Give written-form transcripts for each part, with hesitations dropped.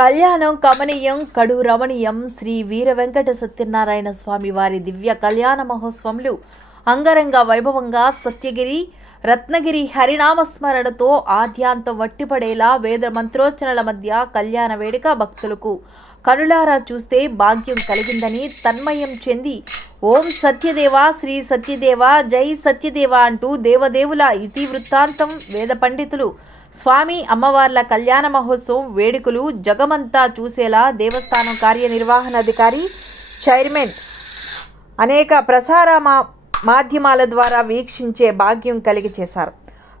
కళ్యాణం కమనీయం కడు రమణీయం. శ్రీ వీర వెంకట సత్యనారాయణ స్వామి వారి దివ్య కళ్యాణ మహోత్సవంలో అంగరంగ వైభవంగా సత్యగిరి రత్నగిరి హరినామస్మరణతో ఆద్యాంతం వట్టిపడేలా వేద మంత్రోచ్చరణల మధ్య కళ్యాణ వేడుక భక్తులకు కనులారా చూస్తే భాగ్యం కలిగిందని తన్మయం చెంది ఓం సత్యదేవ శ్రీ సత్యదేవ జై సత్యదేవ అంటూ దేవదేవుల ఇతివృత్తాంతం వేద పండితులు స్వామి అమ్మవార్ల కళ్యాణ మహోత్సవం వేడుకలు జగమంతా చూసేలా దేవస్థానం కార్యనిర్వహణాధికారి చైర్మన్ అనేక ప్రసార మాధ్యమాల ద్వారా వీక్షించే భాగ్యం కలిగి చేశారు.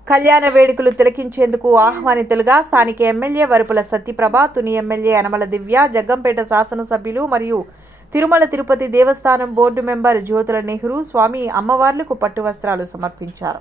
కళ్యాణ వేడుకలు తిలకించేందుకు ఆహ్వానితులుగా స్థానిక ఎమ్మెల్యే వరుపుల సత్యప్రభ, తుని ఎమ్మెల్యే యనమల దివ్య, జగ్గంపేట శాసనసభ్యులు మరియు తిరుమల తిరుపతి దేవస్థానం బోర్డు మెంబర్ జ్యోతుల నెహ్రూ స్వామి అమ్మవార్లకు పట్టు వస్త్రాలు సమర్పించారు.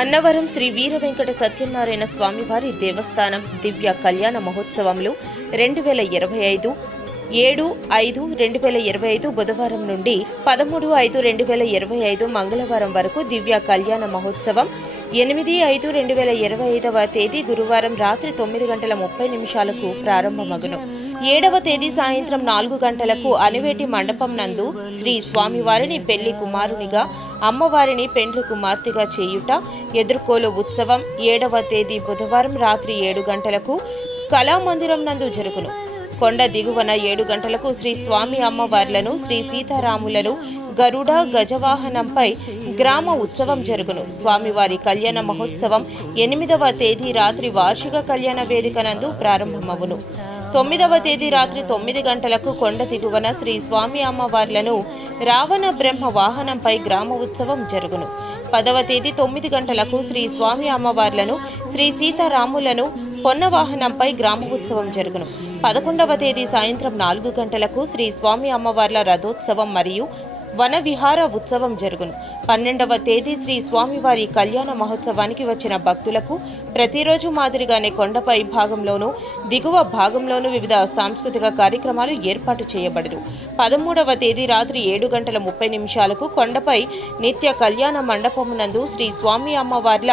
అన్నవరం శ్రీ వీర వెంకట సత్యనారాయణ స్వామివారి దేవస్థానం దివ్య కళ్యాణ మహోత్సవంలో 2025 7/5/2025 బుధవారం నుండి 13/5/2025 మంగళవారం వరకు దివ్య కళ్యాణ మహోత్సవం, 8/5/2025వ తేదీ గురువారం రాత్రి 9:30 ప్రారంభమగును. 7వ తేదీ సాయంత్రం 4 గంటలకు అనివేటి మండపం నందు శ్రీ స్వామివారిని పెళ్లి కుమారునిగా, అమ్మవారిని పెండ్లి కుమార్తెగా చేయుట ఎదుర్కోలు ఉత్సవం 7వ తేదీ బుధవారం రాత్రి 7 గంటలకు కళామందిరం నందు జరుగును. కొండ దిగువన 7 గంటలకు శ్రీ స్వామి అమ్మవార్లను, శ్రీ సీతారాములను గరుడ గజవాహనంపై గ్రామ ఉత్సవం జరుగును. స్వామివారి కళ్యాణ మహోత్సవం 8వ తేదీ రాత్రి వార్షిక కళ్యాణ వేదిక నందు ప్రారంభమవును. 9వ తేదీ రాత్రి 9 గంటలకు కొండ దిగువన శ్రీ స్వామి అమ్మవార్లను రావణ బ్రహ్మ వాహనంపై గ్రామ ఉత్సవం జరుగును. 10వ తేదీ 9 గంటలకు శ్రీ స్వామి అమ్మవార్లను, శ్రీ సీతారాములను పొన్న వాహనంపై గ్రామ ఉత్సవం జరుగును. 11వ తేదీ సాయంత్రం 4 గంటలకు శ్రీ స్వామి అమ్మవార్ల రథోత్సవం మరియు వన విహార ఉత్సవం జరుగును. 12వ తేదీ శ్రీ స్వామివారి కళ్యాణ మహోత్సవానికి వచ్చిన భక్తులకు ప్రతిరోజు మాదిరిగానే కొండపై భాగంలోనూ దిగువ భాగంలోనూ వివిధ సాంస్కృతిక కార్యక్రమాలు ఏర్పాటు చేయబడరు. 13వ తేదీ రాత్రి 7:30 కొండపై నిత్య కళ్యాణ మండపమునందు శ్రీ స్వామి అమ్మవార్ల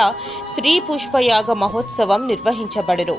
శ్రీ పుష్పయాగ మహోత్సవం నిర్వహించబడరు.